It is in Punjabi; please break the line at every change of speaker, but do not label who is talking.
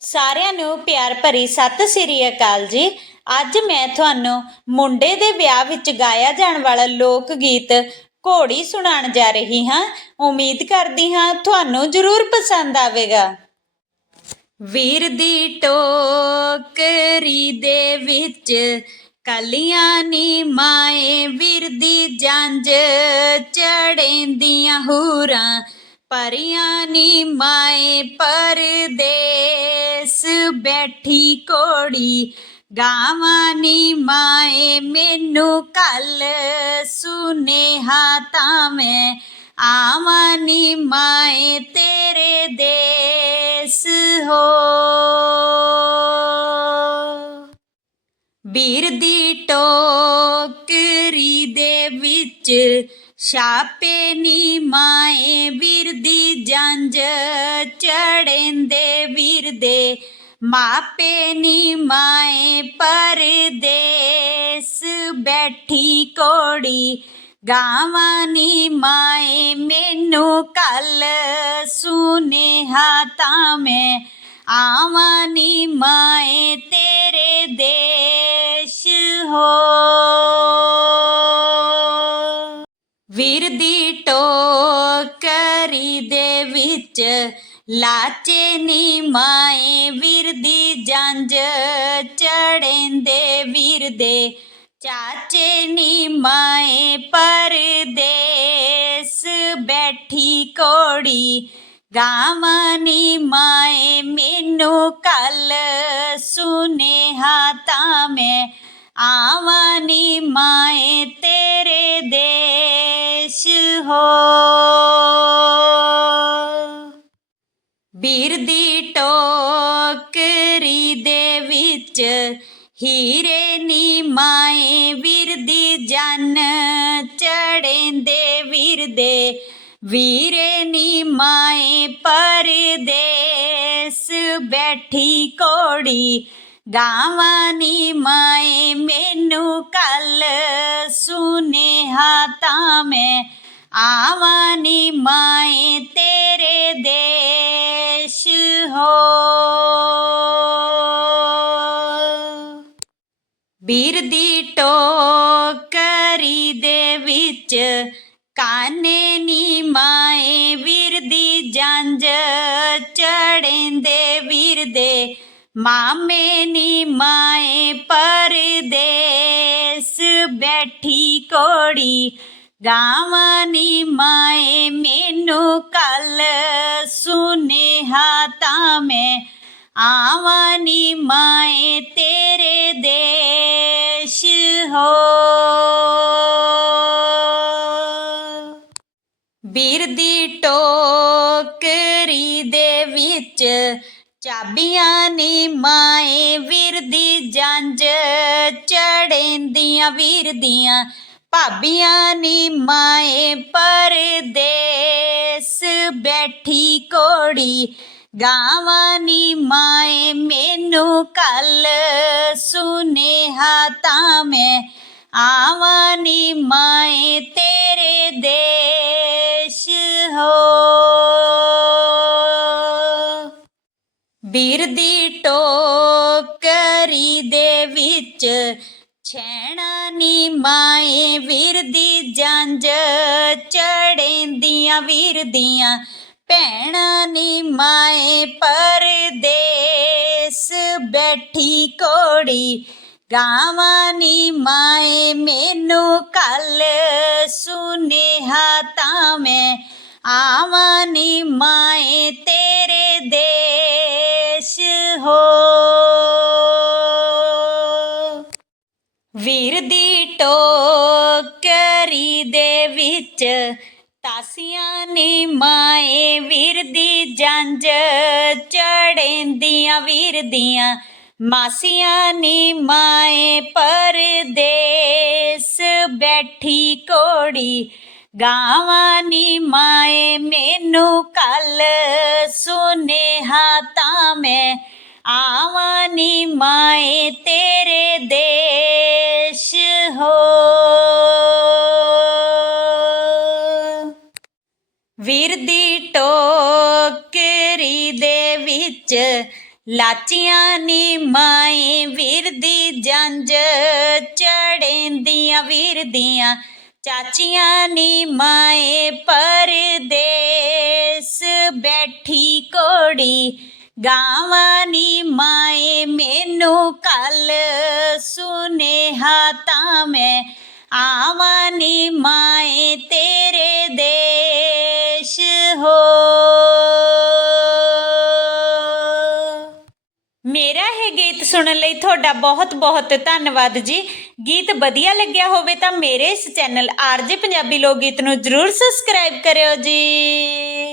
ਸਾਰਿਆਂ ਨੂੰ ਪਿਆਰ ਭਰੀ ਸਤਿ ਸ੍ਰੀ ਅਕਾਲ ਜੀ। ਅੱਜ ਮੈਂ ਤੁਹਾਨੂੰ ਮੁੰਡੇ ਦੇ ਵਿਆਹ ਵਿੱਚ ਗਾਇਆ ਜਾਣ ਵਾਲਾ ਲੋਕ ਗੀਤ ਘੋੜੀ ਸੁਣਾਉਣ ਜਾ ਰਹੀ ਹਾਂ। ਉਮੀਦ ਕਰਦੀ ਹਾਂ ਤੁਹਾਨੂੰ ਜ਼ਰੂਰ ਪਸੰਦ ਆਵੇਗਾ। ਵੀਰ ਦੀ ਟੋਕਰੀ ਦੇ ਵਿੱਚ ਕਲੀਆਂ ਨੀ ਮਾਏ, ਵੀਰ ਦੀ ਜੰਜ ਚੜੇਂਦੀਆਂ ਹੂਰਾਂ, ਪਰੀਆਂ ਨੀ ਮਾਏ ਪਰਦੇਸ ਬੈਠੀ ਕੋੜੀ ਗਾਵਾਂ ਨੀ ਮਾਏ, ਮੈਨੂੰ ਕੱਲ ਸੁਨੇਹਾ ਤਾਂ ਮੈਂ ਆਵਾਂ ਨੀ ਮਾਏ, ਤੇਰੇ ਦੇਸ ਛਾਪੇ ਨੀ ਮਾਏ ਵੀਰ ਦੀ ਜੰਜ ਚੜੇਂਦੇ ਵੀਰ ਦੇ। ਮਾਪੇ ਨੀ ਮਾਏ ਪਰਦੇਸ, ਬੈਠੀ ਕੋੜੀ ਗਾਵਾਂ ਨੀ ਮਾਏ ਮੈਨੂੰ ਕੱਲ, ਸੁਨੇਹਾ ਤਾਂ ਟੋਕਰੀ ਦੇ ਵਿੱਚ ਲਾਚੇ ਨੀ ਮਾਏ, ਵੀਰ ਦੀ ਜੰਜ ਚੜੇਂਦੇ ਵੀਰ ਦੇ। ਚਾਚੇ ਨੀ ਮਾਏ, ਪਰਦੇਸ ਬੈਠੀ ਕੋੜੀ ਗਾਵਾਂ ਨੀ ਮਾਏ, ਮੈਨੂੰ ਕੱਲ ਸੁਨੇਹਾ ਤਾਂ ਮੈਂ ਆਵਾਂ ਨੀ ਮਾਏ, ਤੇਰੇ ਦੇਸ਼ ਹੋ। ਬੀਰ ਦੀ ਟੋਕਰੀ ਦੇ ਵਿੱਚ ਹੀਰੇ ਨੀ ਮਾਏ ਵੀਰ ਦੀ ਜਨ ਚੜੇਂਦੇ ਵੀਰ ਦੇ ਵੀਰੇ ਨੀ ਮਾਏ ਪਰਦੇਸ ਬੈਠੀ ਕੋੜੀ ਗਾਵਾਂ ਨੀ ਮਾਏ ਮੈਨੂੰ ਕੱਲ ਸੁਨੇਹਾ ਤਾਂ ਮੈਂ ਆਵਾਂ ਨੀ ਮਾਏ ਤੇਰੇ ਦੇ। ਹੋ। ਬੀਰ ਦੀ ਟੋਕਰੀ ਦੇ ਵਿੱਚ ਕਾਨੇ ਨੀ ਮਾਏ। ਵੀਰ ਦੀ ਜੰਜ ਚੜੇਂਦੇ ਵੀਰ ਦੇ। ਮਾਮੇ ਨੀ ਮਾਏ ਪਰਦੇਸ। ਬੈਠੀ ਕੋੜੀ ਗਾਵਾਂ ਨੀ ਮਾਏ। ਮੈਨੂੰ ਕੱਲ ਸੁਨੇਹਾ ਤਾਂ ਮੈਂ ਆਵਾਂ ਨੀ ਮਾਏ ਤੇਰੇ ਦੇਸ਼ ਹੋ ਵੀਰ ਦੀ ਟੋਕਰੀ ਦੇ ਵਿੱਚ ਚਾਬੀਆਂ ਨੀ ਮਾਏ ਵੀਰ ਦੀ ਜੰਜ ਚੜੇਂਦੀਆਂ ਵੀਰ ਦੀਆਂ ਭਾਬੀਆਂ ਨੀ ਮਾਏ ਪਰਦੇਸ ਬੈਠੀ ਕੋੜੀ ਗਾਵਾਂ ਨੀ ਮਾਏ, ਮੈਨੂੰ ਕੱਲ ਸੁਨੇਹਾ ਤਾਂ ਮੈਂ ਆਵਾਂ ਨੀ ਮਾਏ ਤੇਰੇ ਦੇਸ਼ ਹੋ। ਵੀਰ ਦੀ ਟੋਕਰੀ ਦੇ ਵਿੱਚ ਛੈਣਾ ਨੀ ਮਾਏ, ਵੀਰ ਦੀ ਜੰਜ ਚੜੇਂਦੀਆਂ ਵੀਰ ਦੀਆਂ ਭੈਣਾਂ ਨੀ ਮਾਏ ਪਰਦੇਸ, ਬੈਠੀ ਕੋੜੀ ਗਾਵਾਂ ਨੀ ਮਾਏ। ਮੈਨੂੰ ਕੱਲ ਸੁਨੇਹਾ ਤਾਂ ਮੈਂ ਆਵਾਂ ਨੀ ਮਾਏ ਤੇਰੇ ਦੇਸ਼, ਹੋ। ਵੀਰ ਦੀ ਟੋਕਰੀ ਦੇ ਵਿੱਚ ਤਾਸੀਆਂ ਨੀ ਮਾਏ ਵੀਰ ਦੀ ਜੰਜ ਚੜੇਂਦੀਆਂ ਵੀਰ ਦੀਆਂ। ਮਾਸੀਆਂ ਨੀ ਮਾਏ ਪਰਦੇਸ, ਬੈਠੀ ਕੋੜੀ ਗਾਵਾਂ ਨੀ ਮਾਏ ਮੈਨੂੰ ਕੱਲ, ਸੁਨੇਹਾ ਤਾਂ ਮੈਂ। ਆਵਾਂ ਨੀ ਮਾਏ ਤੇਰੇ ਦੇਸ਼ ਹੋ ਲਾਚੀਆਂ ਨੀ ਮਾਏ ਵੀਰ ਦੀ ਜੰਜ ਚੜੇਂਦੀਆਂ ਵੀਰ ਦੀਆਂ। ਚਾਚੀਆਂ ਨੀ ਮਾਏ ਪਰਦੇਸ, ਬੈਠੀ ਕੋੜੀ ਗਾਵਾਂ ਨੀ ਮਾਏ ਮੈਨੂੰ ਕੱਲ, ਸੁਨੇਹਾ ਤਾਂ ਮੈਂ। ਆਵਾਂ ਨੀ ਸੁਣਨ ਲਈ ਤੁਹਾਡਾ ਬਹੁਤ ਬਹੁਤ ਧੰਨਵਾਦ ਜੀ। ਗੀਤ ਵਧੀਆ ਲੱਗਿਆ ਹੋਵੇ ਤਾਂ ਮੇਰੇ ਇਸ ਚੈਨਲ ਆਰਜੇ ਪੰਜਾਬੀ ਲੋਕ ਗੀਤ ਨੂੰ ਜਰੂਰ ਸਬਸਕ੍ਰਾਈਬ ਕਰਿਓ ਜੀ।